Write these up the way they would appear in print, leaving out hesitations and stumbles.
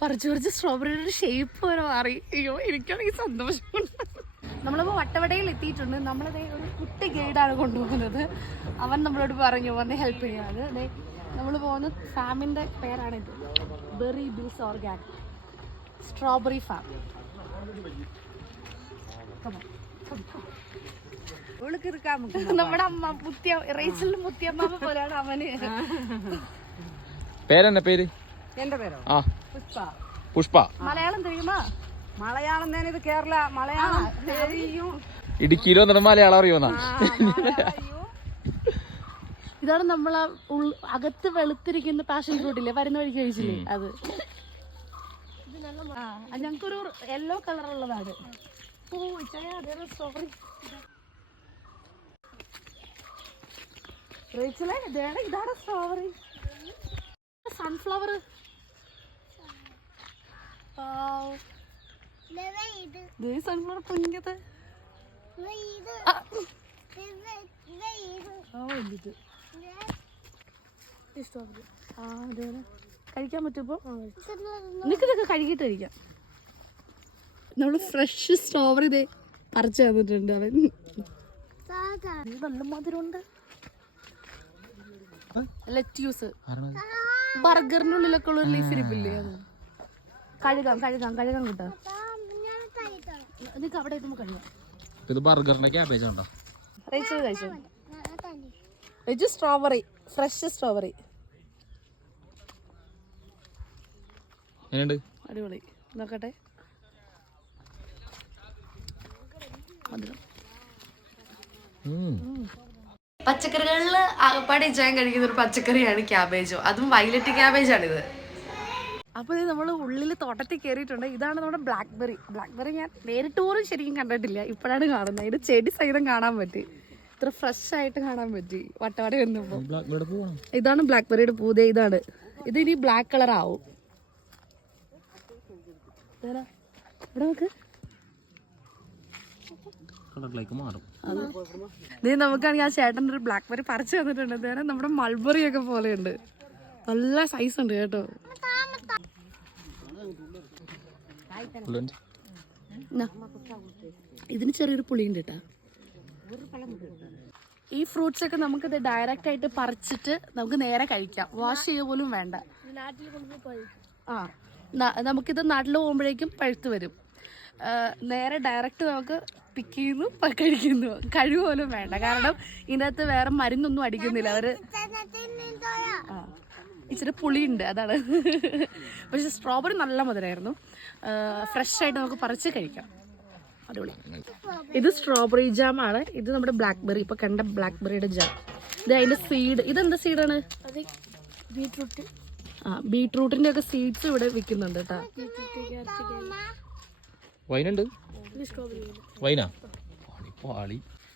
പറിച്ച് സ്ട്രോബെറിയുടെ ഷേപ്പ് വരെ മാറി. അയ്യോ എനിക്കാണെങ്കിൽ സന്തോഷമുണ്ട്. നമ്മളിപ്പോൾ വട്ടവടയിൽ എത്തിയിട്ടുണ്ട്. നമ്മളതേ ഒരു കുട്ടി ഗൈഡാണ് കൊണ്ടുപോകുന്നത്. അവൻ നമ്മളോട് പറഞ്ഞു വന്ന് ഹെൽപ്പ് ചെയ്യാത്. അതെ നമ്മൾ പോകുന്ന ഫാമിൻ്റെ പേരാണിത്, berry bills organic strawberry farm. നമ്മുടെ അമ്മ റേച്ചലിന്റെ മുത്തിയമ്മ പോലെയാണ് അവന്. പേരെന്നെ പേര്? എന്റെ പേരോ? പുഷ്പ. പുഷ്പ. മലയാളം தெரியுமா? മലയാളം ഇത് കേരള മലയാളം അറിയും. ഇടുക്കിയിലോ മലയാളം അറിയുന്ന. ഇതാണ് നമ്മളെ അകത്ത് വെളുത്തിരിക്കുന്ന പാഷൻ ഫ്രൂട്ടില്ലേ, വരുന്ന വഴി കഴിച്ചില്ലേ അത്. ഞങ്ങൾക്കൊരു യെല്ലോ കളർ ഉള്ളതാണ്. ഇതാണ് സ്ട്രോബെറി. സൺഫ്ലവർ. സൺഫ്ലവർ കുഞ്ഞത്. കഴിക്കാൻ പറ്റുമ്പോ നിനക്കിതൊക്കെ കഴുകിട്ട് കഴിക്കാം. നമ്മള് ഫ്രഷ് സ്ട്രോബെറി ഇതേ പറിച്ചു തന്നിട്ടുണ്ട് അവൻ. നല്ല മധുരമുണ്ട്. ലെറ്റ്യൂസ് ബർഗറിന്റെ ഉള്ളിലൊക്കെ ഉള്ള ലീഫ് ഇരിപ്പില്ലേ, അത് കഴുകാം കിട്ടാ. നിനക്ക് അവിടെ എത്തുമ്പോ കഴുകാം. ഇത് ബർഗറിന്റെ ക്യാബേജ് ഉണ്ടോ? റേച്ചൽ കഴിച്ചു. Veg strawberry, fresh strawberry. അടിപൊളി. നോക്കട്ടെ. പച്ചക്കറികളിൽ ആകപ്പാടെ ചെയ്യാൻ കഴിക്കുന്ന ഒരു പച്ചക്കറിയാണ് ക്യാബേജോ, അതും വയലറ്റ് ക്യാബേജാണിത്. അപ്പോൾ ഇത് നമ്മൾ ഉള്ളിൽ തോട്ടത്തിൽ കയറിയിട്ടുണ്ട്. ഇതാണ് നമ്മുടെ ബ്ലാക്ക്ബെറി. ബ്ലാക്ക്ബെറി ഞാൻ നേരിട്ട് പോലും ശരിക്കും കണ്ടിട്ടില്ല, ഇപ്പോഴാണ് കാണുന്നത്. അതിൻ്റെ ചെടി സഹിതം കാണാൻ പറ്റി, ഇത്ര ഫ്രഷ് ആയിട്ട് കാണാൻ പറ്റി വട്ടവട വന്നപ്പോൾ. ഇതാണ് ബ്ലാക്ക്ബെറിയുടെ പൂത. ഇതാണ് ഇത്. ഇനി ബ്ലാക്ക് കളർ ആവും. ഇവിടെ നോക്ക്, നമുക്കാണെങ്കിൽ ആ ചേട്ടൻ്റെ ഒരു ബ്ലാക്ക്ബെറി പറിച്ചു തന്നിട്ടുണ്ട്. നേരെ നമ്മുടെ മൾബറി ഒക്കെ പോലെയുണ്ട്, നല്ല സൈസ് ഉണ്ട് കേട്ടോ. ഇതിന് ചെറിയൊരു പുളിയുണ്ട് കേട്ടോ. ഈ ഫ്രൂട്ട്സ് ഒക്കെ നമുക്കിത് ഡയറക്റ്റ് ആയിട്ട് പറിച്ചിട്ട് നമുക്ക് നേരെ കഴിക്കാം, വാഷ് ചെയ്യുക പോലും വേണ്ട. നമുക്കിത് നാട്ടിൽ പോകുമ്പോഴേക്കും പഴുത്ത് വരും. നേരെ ഡയറക്റ്റ് നമുക്ക് പിക്ക് ചെയ്യുന്നു കഴിക്കുന്നു, കഴിവ് പോലും വേണ്ട. കാരണം ഇതിനകത്ത് വേറെ മരുന്നൊന്നും അടിക്കുന്നില്ല അവര്. ഇച്ചിരി പുളിയുണ്ട്, അതാണ്. പക്ഷെ സ്ട്രോബെറി നല്ല മധുരമായിരുന്നു. ഫ്രഷ് ആയിട്ട് നമുക്ക് പറിച്ച് കഴിക്കാം, അടിപൊളി. ഇത് സ്ട്രോബെറി ജാം ആണ്. ഇത് നമ്മുടെ ബ്ലാക്ക്ബെറി, ഇപ്പൊ കണ്ട ബ്ലാക്ക്ബെറിയുടെ ജാം. ഇത് അതിന്റെ സീഡ്. ഇതെന്താ സീഡാണ്? ബീട്രൂട്ട്. ബീട്രൂട്ടിന്റെ ഒക്കെ സീഡ്സ് ഇവിടെ വിൽക്കുന്നുണ്ട് കേട്ടോ.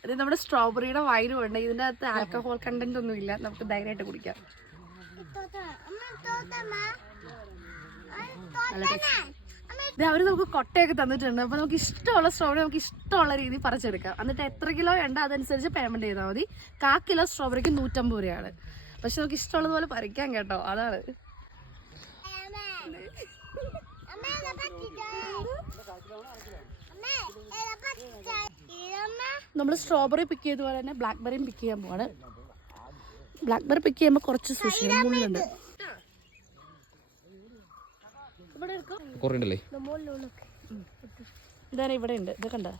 ഇത് നമ്മുടെ സ്ട്രോബെറിയുടെ വൈനും ഉണ്ട്. ഇതിന്റെ അകത്ത് ആൽക്കഹോൾ കണ്ടന്റ് ഒന്നും ഇല്ല, നമുക്ക് ധൈര്യമായിട്ട് കുടിക്കാം. അവര് നമുക്ക് കൊട്ടയൊക്കെ തന്നിട്ടുണ്ട്. അപ്പൊ നമുക്ക് ഇഷ്ടമുള്ള സ്ട്രോബെറി നമുക്ക് ഇഷ്ടമുള്ള രീതിയിൽ പറിച്ചെടുക്കാം. എന്നിട്ട് എത്ര കിലോ ഉണ്ട് അതനുസരിച്ച് പേയ്മെന്റ് ചെയ്താൽ മതി. 1/4 കിലോ സ്ട്രോബെറിക്ക് 150 രൂപയാണ്. പക്ഷെ നമുക്ക് ഇഷ്ടമുള്ളതുപോലെ പറിക്കാം കേട്ടോ, അതാണ്. നമ്മൾ സ്ട്രോബെറി പിക്ക് ചെയ്തതുപോലെ തന്നെ ബ്ലാക്ക്ബെറിയും പിക്ക് ചെയ്യാൻ പോവാണ്. ബ്ലാക്ക്ബെറി പിക്ക് ചെയ്യുമ്പോൾ കുറച്ച് സൂക്ഷിക്കണം, മുള്ളുണ്ട്. ഇതാണ് ഇവിടെ ഉണ്ട്, ഇതൊക്കെ ഉണ്ടോ?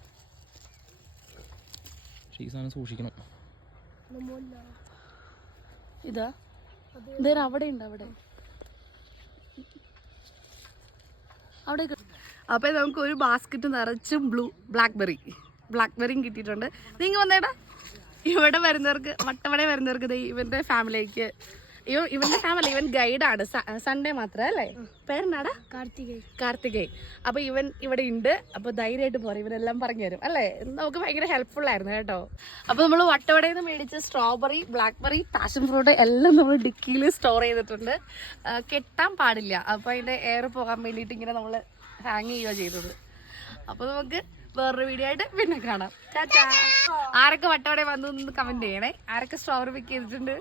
സൂക്ഷിക്കണം. ഇതാ ഇതേ അവിടെ ഉണ്ട്, അവിടെ. അപ്പൊ നമുക്ക് ഒരു ബാസ്ക്കറ്റ് നിറച്ചും ബ്ലാക്ക്ബെറിയും കിട്ടിയിട്ടുണ്ട്. നിങ്ങൾ വന്നേടാ. ഇവിടെ വരുന്നവർക്ക്, വട്ടവട വരുന്നവർക്ക് ഇവന്റെ ഫാമിലിക്ക്, ഇവന്റെ ഫാമിലി, ഇവൻ ഗൈഡാണ്. സൺഡേ മാത്രം അല്ലേ? പേരെന്നാടാ? കാർത്തികേയ്. അപ്പൊ ഇവൻ ഇവിടെ ഉണ്ട്. അപ്പൊ ധൈര്യമായിട്ട് പോരാ, ഇവനെല്ലാം പറഞ്ഞു തരും അല്ലേ? നമുക്ക് ഭയങ്കര ഹെൽപ്ഫുൾ ആയിരുന്നു കേട്ടോ. അപ്പൊ നമ്മൾ വട്ടവടയിൽ നിന്ന് മേടിച്ച സ്ട്രോബെറി, ബ്ലാക്ക്ബെറി, പാഷൻ ഫ്രൂട്ട് എല്ലാം നമ്മൾ ഡിക്കിയിൽ സ്റ്റോർ ചെയ്തിട്ടുണ്ട്. കെട്ടാൻ പാടില്ല, അപ്പൊ അതിന്റെ എയർ പോകാൻ വേണ്ടിയിട്ട് ഇങ്ങനെ നമ്മൾ ഹാങ് ചെയ്യുക ചെയ്തത്. അപ്പൊ നമുക്ക് വേറൊരു വീഡിയോ ആയിട്ട് പിന്നെ കാണാം. ആരൊക്കെ വട്ടവട വന്നു കമന്റ് ചെയ്യണേ. ആരൊക്കെ സ്ട്രോബെറി പിക്ക് ചെയ്തിട്ടുണ്ട്?